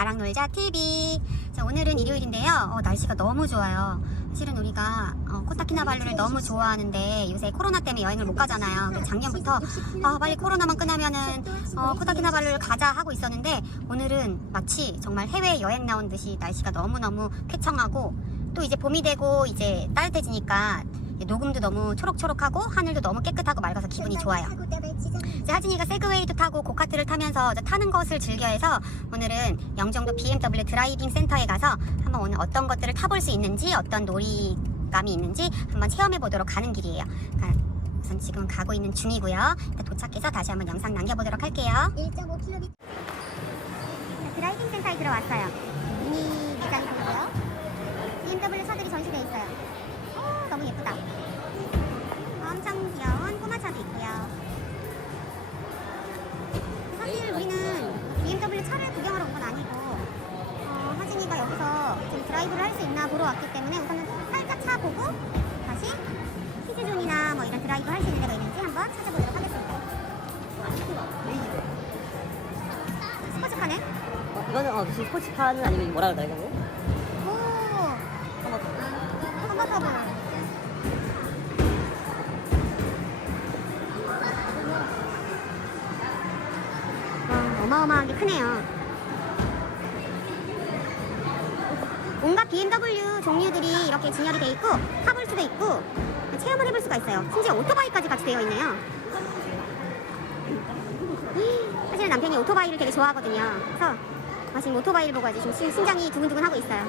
나랑 놀자 TV. 자, 오늘은 일요일인데요. 어, 날씨가 너무 좋아요. 사실은 우리가 어, 코타키나발루를 너무 좋아하는데 요새 코로나 때문에 여행을 못 가잖아요. 작년부터 아, 빨리 코로나만 끝나면은 어, 코타키나발루를 가자 하고 있었는데 오늘은 마치 정말 해외 여행 나온 듯이 날씨가 너무너무 쾌청하고 또 이제 봄이 되고 이제 따뜻해지니까 녹음도 너무 초록초록하고 하늘도 너무 깨끗하고 맑아서 기분이 좋아요. 이제 하진이가 세그웨이도 타고 고카트를 타면서 저 타는 것을 즐겨해서 오늘은 영종도 BMW 드라이빙 센터에 가서 한번 오늘 어떤 것들을 타볼 수 있는지 어떤 놀이감이 있는지 한번 체험해 보도록 가는 길이에요. 그러니까 우선 지금 가고 있는 중이고요. 도착해서 다시 한번 영상 남겨보도록 할게요. 1.5km 드라이빙 센터에 들어왔어요. 어, 무슨 스포츠카는 아니면 뭐라 그러나. 와, 어마어마하게 크네요. 온갖 BMW 종류들이 이렇게 진열이 돼 있고 타볼 수도 있고 체험을 해볼 수가 있어요. 심지어 오토바이까지 같이 되어 있네요. 사실은 남편이 오토바이를 되게 좋아하거든요. 그래서 아, 지금 오토바이를 보고 아주 지금 심- 심장이 두근두근 하고 있어요.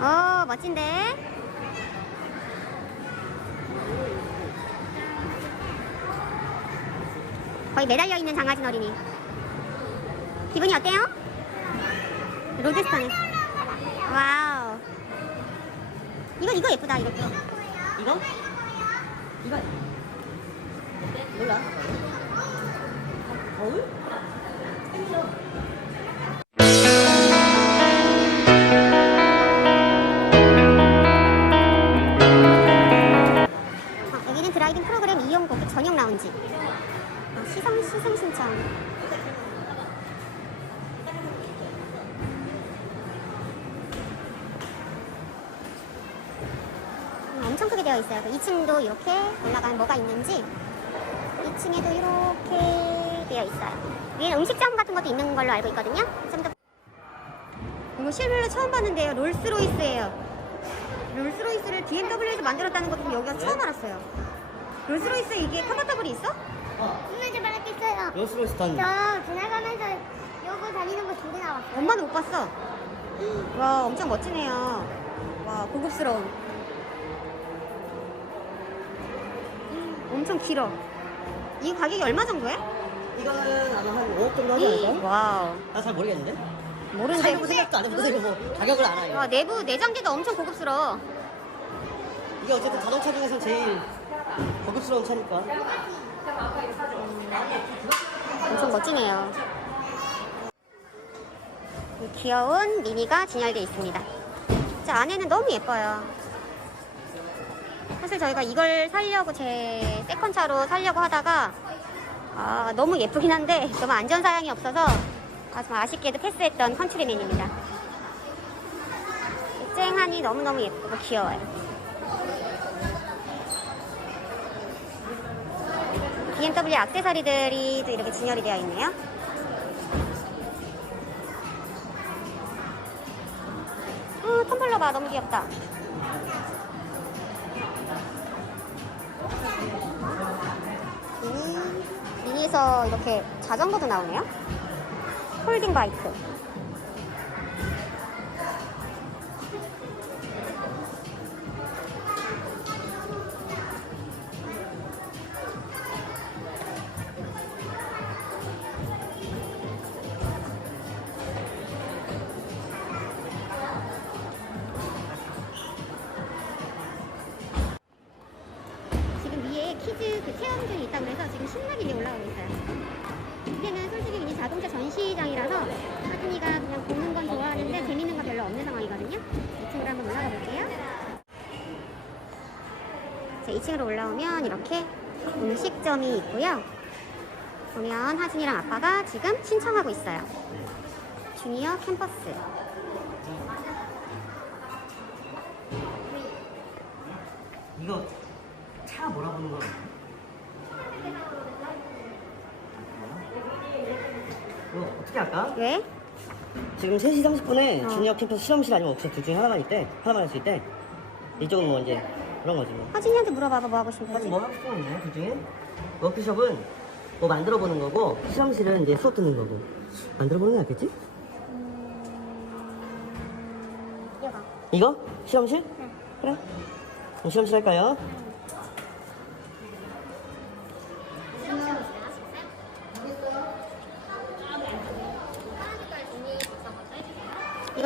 어, 멋진데? 거의 매달려 있는 장아진 어린이. 기분이 어때요? 로드스터네. 와우. 이거, 이거 예쁘다, 이렇게. 이거? 이거 몰라 거울? 어, 여기는 드라이빙 프로그램 이용 고객 전용 라운지. 어, 시성, 시승 신청. 있어요. 2층도 이렇게 올라가면 뭐가 있는지 2층에도 이렇게 되어 있어요. 위에 음식점 같은 것도 있는 걸로 알고 있거든요. 좀 더. 이거 실물로 처음 봤는데요. 롤스로이스예요. 롤스로이스를 BMW에서 만들었다는 것도 여기가 처음 알았어요. 롤스로이스 이게 컨버터블이 있어? 있는지 말했겠어요 로스로스 단저 지나가면서 요거 다니는 거 두 개 나왔어요 엄마는 못 봤어. 와, 엄청 멋지네요. 와, 고급스러운. 엄청 길어. 이 가격이 얼마 정도야? 이거는 아마 한 5억 정도 하지 않을까? 와우. 나 잘 모르겠는데? 모르는데. 사이버 생각도 안 해보고 뭐 가격을 알아요 와, 내부 내장재도 엄청 고급스러워. 이게 어쨌든 자동차 중에서 제일 고급스러운 차니까 엄청 멋지네요. 이 귀여운 미니가 진열되어 있습니다. 자, 안에는 너무 예뻐요. 사실 저희가 이걸 살려고 제 세컨차로 살려고 하다가 아, 너무 예쁘긴 한데 너무 안전사양이 없어서 아, 좀 아쉽게도 패스했던 컨트리맨입니다. 이 쨍하니 너무너무 예쁘고 귀여워요. BMW 액세서리들이 또 이렇게 진열이 되어 있네요. 어, 텀블러 봐. 너무 귀엽다. 미니에서 이렇게 자전거도 나오네요. 홀딩 바이크. 그 체험존이 있다고 해서 지금 신나게 위에 올라가고 있어요. 이제는 솔직히 이제 자동차 전시장이라서 하진이가 그냥 보는 건 좋아하는데 재밌는 건 별로 없는 상황이거든요. 이쪽으로 한번 올라가 볼게요. 자, 2층으로 올라오면 이렇게 음식점이 있고요. 보면 하진이랑 아빠가 지금 신청하고 있어요. 주니어 캠퍼스. 이거 차 몰아보는 거. 이 어떻게 할까? 왜? 지금 3시 30분에 어. 주니어 캠퍼스 실험실 아니면 워크숍 둘 중에 하나만 있대. 하나만 할 수 있대. 이쪽은 뭐 이제 그런 거지 뭐. 하진이한테 물어봐봐 뭐 하고 싶은 거지? 뭐 하고 싶은 건데 둘 중에? 워크숍은 뭐 만들어 보는 거고 실험실은 이제 수업 듣는 거고. 만들어 보는 게 낫겠지? 이거. 이거? 실험실? 응. 그래. 그럼 실험실 할까요?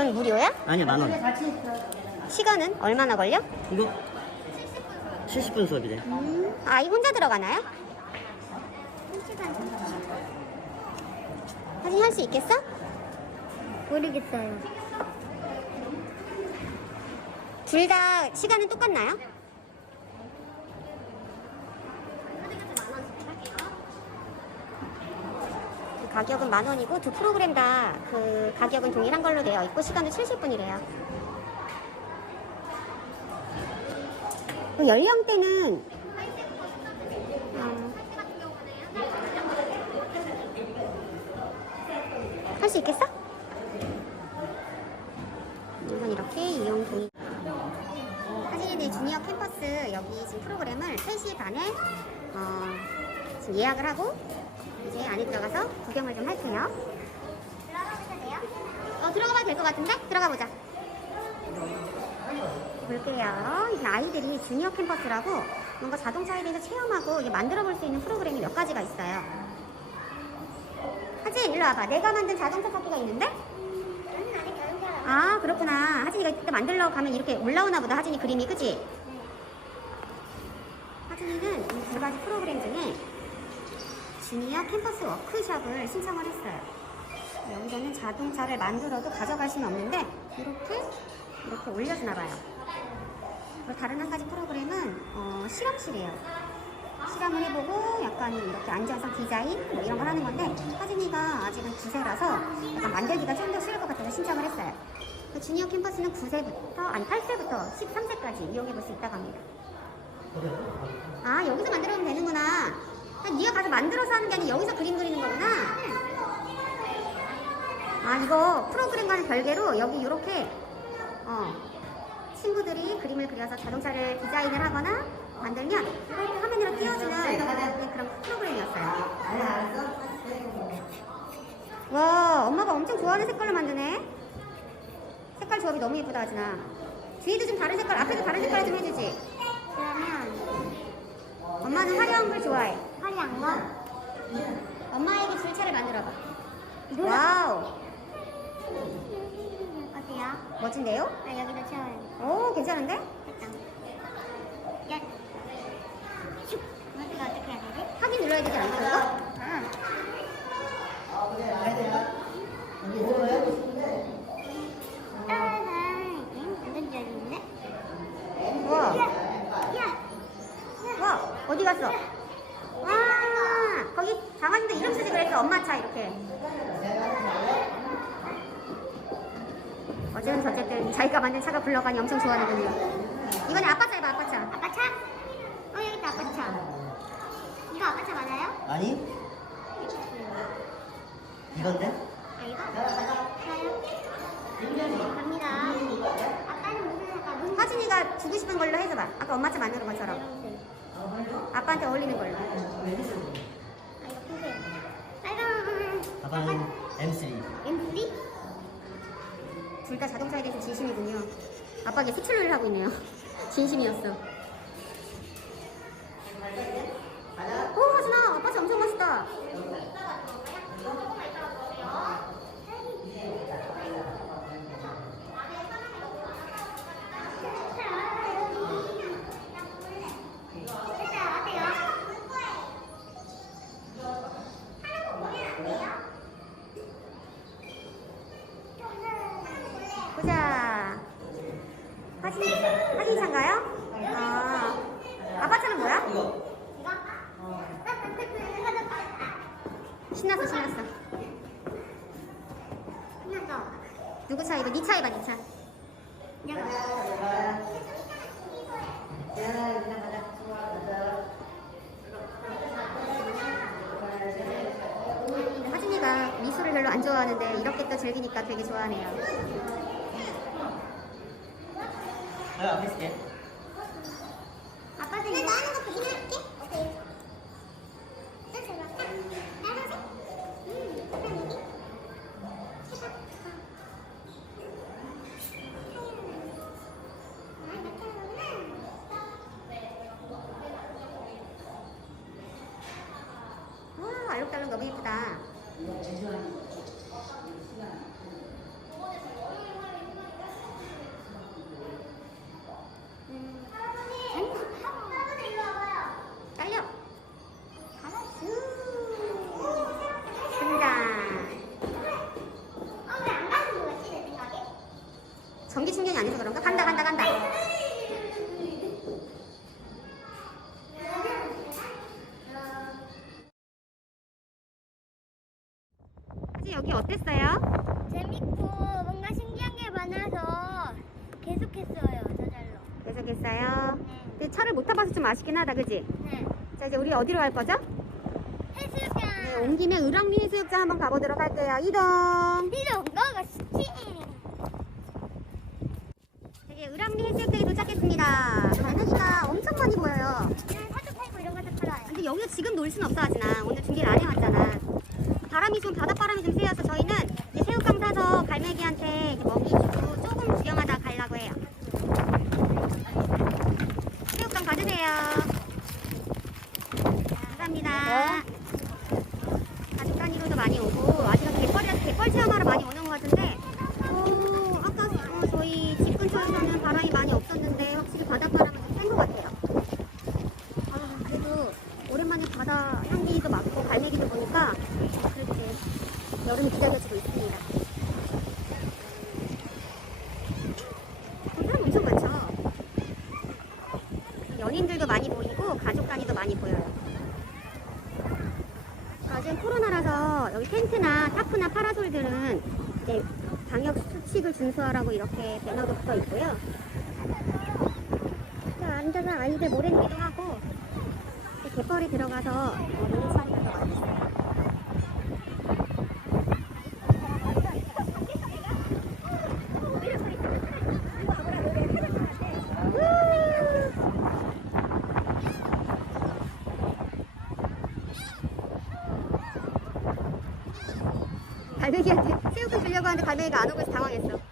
이건 무료야? 아니야 만 원. 시간은 얼마나 걸려? 이거 70분 수업이래. 음, 아, 이 혼자 들어가나요? 하진이 할수 있겠어? 모르겠어요. 둘 다 시간은 똑같나요? 가격은 만 원이고 두 프로그램 다 그 가격은 동일한 걸로 되어 있고 시간은 70분이래요. 그 연령대는 할수 있겠어? 이건 이렇게 이용 동의. 하진이네 주니어 캠퍼스 여기 지금 프로그램을 3시 반에 어, 지금 예약을 하고 이제 안에 들어가서 구경을 좀 할게요. 들어가도 돼요? 어, 들어가봐도 될 것 같은데? 들어가 보자. 볼게요. 이 아이들이 주니어 캠퍼스라고 뭔가 자동차에 대해서 체험하고 이게 만들어 볼 수 있는 프로그램이 몇 가지가 있어요. 하진, 일로 와봐. 내가 만든 자동차 찾기가 있는데? 아, 그렇구나. 하진이가 이때 만들러 가면 이렇게 올라오나 보다. 하진이 그림이, 그지? 하진이는 이 두 가지 프로그램 중에 주니어 캠퍼스 워크숍을 신청을 했어요. 여기서는 자동차를 만들어도 가져갈 수는 없는데 이렇게 이렇게 올려주나 봐요. 그리고 다른 한 가지 프로그램은 어, 실험실이에요. 실험을 해보고 약간 이렇게 안전성 디자인 뭐 이런 걸 하는 건데 하진이가 아직은 9세라서 약간 만들기가 좀 더 쉬울 것 같아서 신청을 했어요. 그 주니어 캠퍼스는 9세부터 아니 8세부터 13세까지 이용해 볼 수 있다고 합니다. 아 여기서 만들어면 되는구나. 아, 네가 가서 만들어서 하는 게 아니라 여기서 그림 그리는 거구나. 아 이거 프로그램과는 별개로 여기 이렇게 어, 친구들이 그림을 그려서 자동차를 디자인을 하거나 만들면 화면으로 띄워주는 그런 프로그램이었어요. 와 엄마가 엄청 좋아하는 색깔로 만드네. 색깔 조합이 너무 예쁘다 하진아. 뒤에도 좀 다른 색깔, 앞에도 다른 색깔 좀 해주지. 그러면 엄마는 화려한 걸 좋아해. 거? 엄마에게 줄차를 만들어봐. 와우, 어때요? 멋진데요? 아, 여기도 채워요. 오, 괜찮은데? 됐다. 야. 슉. 이거 어떻게 해야 되지? 확인 눌러야 되지 않을까, 이거? 아. 따라다. 응? 완전 잘 있네. 와, 야. 와, 어디 갔어? 와, 거기 강아지도 이름 쓰지 그랬어. 엄마 차 이렇게. 어쨌든 어쨌든 자기가 만든 차가 굴러가니 엄청 좋아하는군요. 이거는 아빠 차야, 아빠 차. 아빠 차? 어, 여기 있다, 아빠 차. 이거 아빠 차 맞아요? 아니? 이건데? 아, 이거? 차요? 갑니다. 아빠는 무슨 색깔? 무슨 하진이가 주고 싶은 걸로 해줘봐. 아까 엄마 차 만드는 것처럼. 색깔? 아빠한테 어울리는 걸로. 아빠는 M3. M3? 둘 다 자동차에 대해서 진심이군요. 아빠가 수출을 하고 있네요. 진심이었어. 보자. 하진, 하진 차인가요? 아, 아빠 차는 뭐야? 신났어 신났어. 누구 차 이거? 네차 해봐 네 차. 하진이가 미술을 별로 안 좋아하는데 이렇게 또 즐기니까 되게 좋아하네요. 내가 앞에 있을게. 아빠 나 나는 거 보긴 할게. 나가자. 음, 약간 여기. 해봐. 아, 나타나구나. 와 알록달록 너무 예쁘다. 음, 할아버지 이리 와봐요. 딸려. 가라지. 등장. 어, 왜안 가는 거지, 내 생각에? 전기 충전이 안 돼서 그런가? 간다 간다 간다. 하진 여기 어땠어요? 재밌고 뭔가 신기한 게 많아서 계속했어요, 저절로. 계속했어요. 네. 근데 차를 못 타봐서 좀 아쉽긴 하다, 그지? 네. 자 이제 우리 어디로 갈 거죠? 해수욕장. 네, 온 김에 을왕리 해수욕장 한번 가보도록 할게요. 이동. 거가 쉽지. 되게 을왕리 해수욕장에 도착했습니다. 갈매기가 엄청 많이 보여요. 그냥 사주 팔고 이런 것도 팔아요. 근데 여기서 지금 놀 순 없어 하진아. 오늘 준비를 안 해왔잖아. 바람이 좀 바닷바람이 좀 세여서 저희는 이제 새우깡 사서 갈매기한테 이제 먹이 주고 조금 구경하다 가려고 해요. 새우깡 받으세요. 감사합니다. 가족 단위로도 많이 오고 아직은 갯벌이라서 갯벌 체험하러 많이 오는 것 같은데 어, 아까 어, 저희 집 근처에서는 바람이 많이 없었는데 확실히 바닷바람은 좀 센 것 같아요. 아, 그래도 오랜만에 바다 향기도 맡고 갈매기도 보니까 그래도 이제 여름이 기다려지고 있습니다. 어, 사람 엄청 많죠? 연인들도 많이 보이고 가족 단위도 많이 보여요. 요즘 코로나라서 여기 텐트나 타프나 파라솔들은 이제 방역 수칙을 준수하라고 이렇게 배너도 붙어 있고요. 자, 앉아서 아이들 모래놀이도 하고 갯벌에 들어가서 어, 노는 사람들도 많이 있어요. 갈매기한테 새우깡 주려고 하는데 갈매기가 안 오고 있어 당황했어.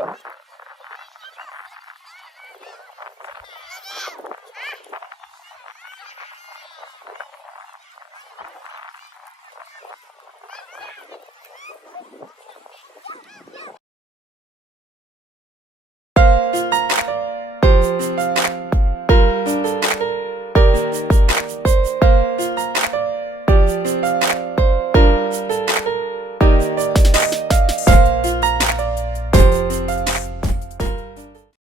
Bye-bye.